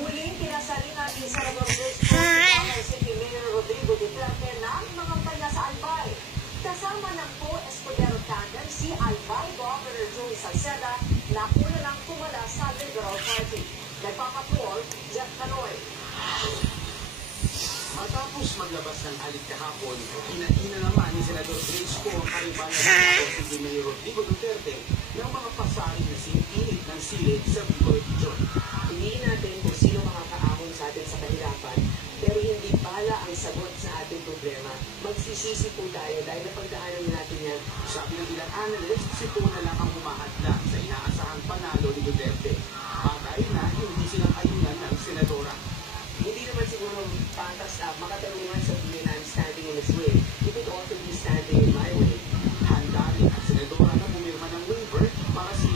Muling pinasali natin sa Senador City Mayor Rodrigo Duterte ng mga panya sa Albay. Kasama ng co-escudero tandem si Albay Governor Joey Salceda na una lang tumala sa Liberal Party. Nagpapatrol, Jeff Canoy. Matapos maglabas ng alit kahapon, inaina naman ni Senador Grace Poe ang karibangan ng City Mayor Rodrigo Duterte ng mga pasaring na sinipinit ng silid sa Bicol Region. Piliin natin kung sino makakaahon sa atin sa kahirapan, pero hindi bala ang sagot sa ating problema. Magsisisi po tayo dahil napagdaanan natin yan. Sabi ng ilang analyst, si Poe na lang ang humahadla sa inaasahang panalo ni Duterte. Patay na hindi silang ayunan ng senadora. Hindi naman siguro patas makatulungan